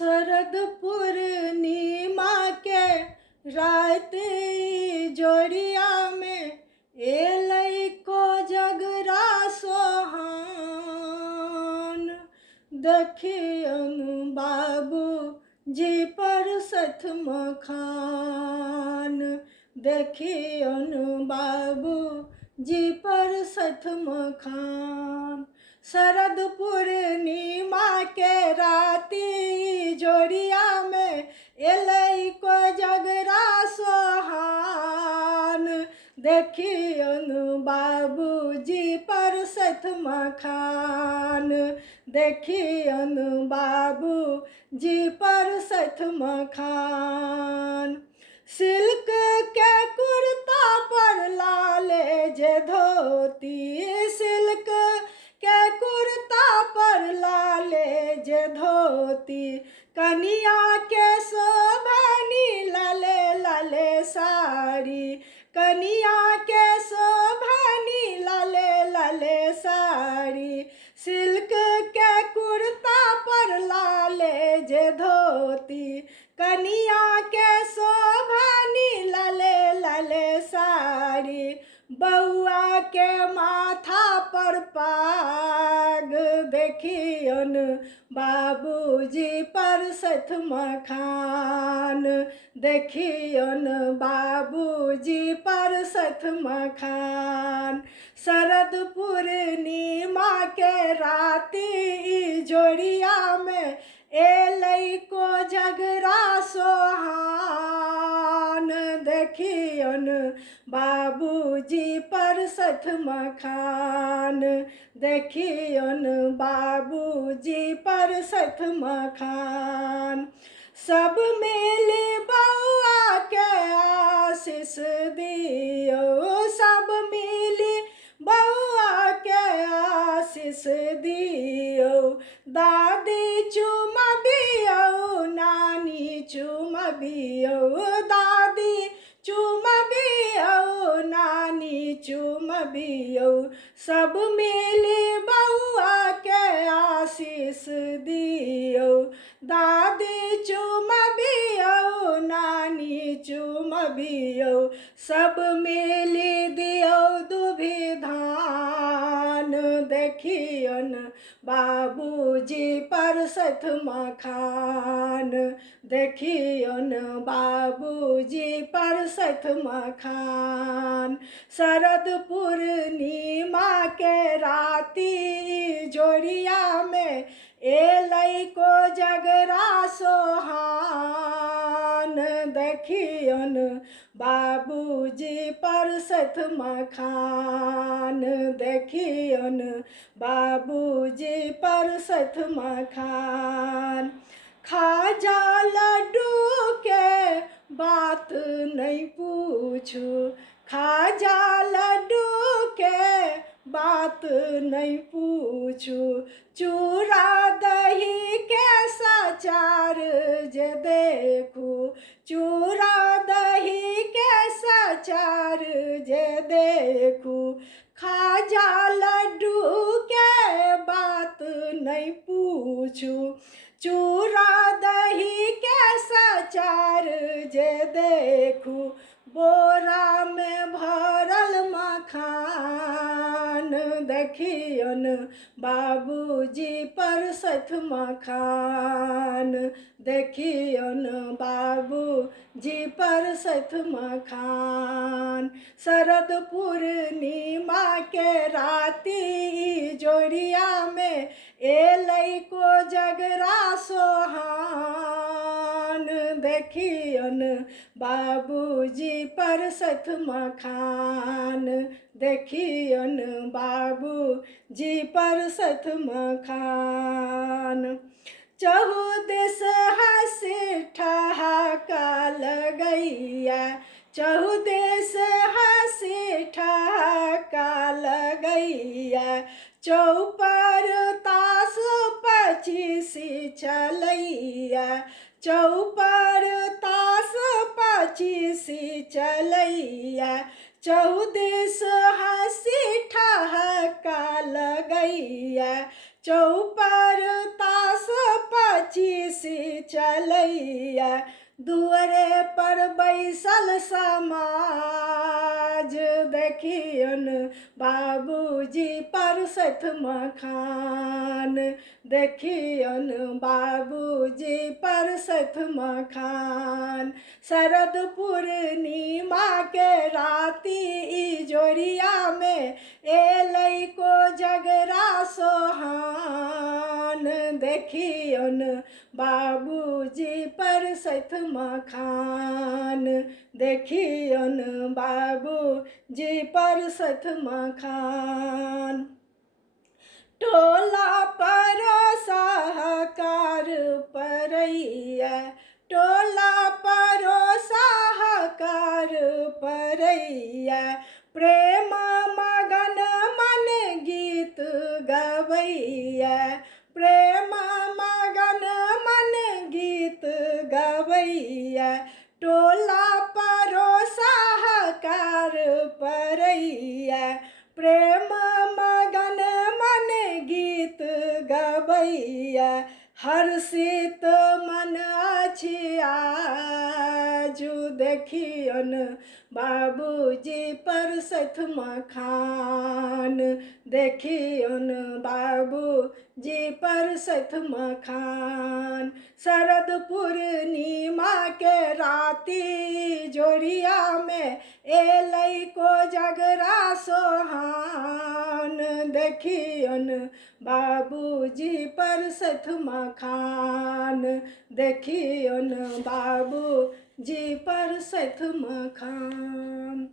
शरद पूर्णिमा के रात जोड़िया में एलै को जगरा सोहान। देखियनु बाबू जी पर सथ मखान। देखियनु बाबू जी पर सथ मखान। शरद पूर्णिमा के राती जोड़िया में एलै को जगरा सोहान। देखियनु बाबूजी पर सथ मखान। देखियनु बाबूजी पर सथ मखान। सिल्क के कुर्ता पर लाले जे धोती। सिल्क के कुर्ता पर लाले जे धोती। कनिया के शोभनी लाले लाले साड़ी। कनिया के शोभनी लाले लाले साड़ी। सिल्क के कुर्ता पर लाले जे धोती। कनिया के शोभनी लाले लाले साड़ी। बउआ के माथा पर पाग। देखियन बाबूजी पर सथ मखान। देखियन बाबूजी पर सथ मखान। शरद पूर्णिमा के राती जोड़िया में एलै को जगरा सोहान। देखियन बाबूजी पर सथ मखान। देखियन बाबूजी पर सथ मखान। सब मिली बउआ के आशीष दियो। सब मिली बउआ के आशीष दियो। दादी चुमबियो नानी चुमबियो। दादी चुमबियो नानी चुमबियो। सब मिली बउआ के आशीष दियो। दादी चुमबियो नानी चुमबियो। सब मिली दियो दुभि धान। देखियन बाबूजी पर सथ मखान। देखियन बाबूजी पर सथ मखान। शरद पूर्णिमा के राती जोड़िया में एलै को जगरा सोहान। देखियन बाबूजी पर सथ मखान। देखियन बाबूजी पर सथ मखान। खाजा लड्डू के बात नहीं पूछू। खाजा लड्डू के बात नहीं पूछू। चूड़ा दही के सचार जे देखू। चूड़ा दही के सचार जे देखू। खाजा लड्डू के बात नहीं पूछू। चूड़ा दही के सचार जे देखू। बोरा में भरल मखान। देखियन बाबूजी पर सथ मखान। देखियन बाबूजी पर सथ मखान। शरद पूर्णिमा के राती जोड़िया में एलै को जगरा सोहान। देखियन बाबूजी पर सथ मखान। देखियन बाबूजी पर सथ मखान। चहु दिस हंसी ठहाका लगैया। चहु दिस हंसी ठहाका लगैया। चौपर तास पचीसी चलैया। चौपर तास पचीसी चलैया। चौदिस हंसी ठहाका लगैया। चौपर तास पचीसी सथ मखान, देखियन बाबूजी पर सथ मखान। शरद पूर्णिमा के राती इजोरिया में एलै को जगरा सोहान, देखियन बाबूजी पर सथ मखान, देखियन बाबूजी पर सथ मखान। टोला पर सहकार परैया, टोला पर सहकार परैया, प्रेम मगन मन गीत गवैया, प्रेम मगन मन गीत गवैया। टोला पर सहकार परैया, प्रेम मगन मन गीत गवैया। हर्षित मन अछि आजु, देखियन बाबूजी पर सथ मखान, देखियन बाबूजी पर सथ मखान। शरद पूर्णिमा के राती जोरिया में एलै को जगरा सोहान, देखियन बाबूजी पर सथ मखान, देखियन बाबूजी पर सथ मखान।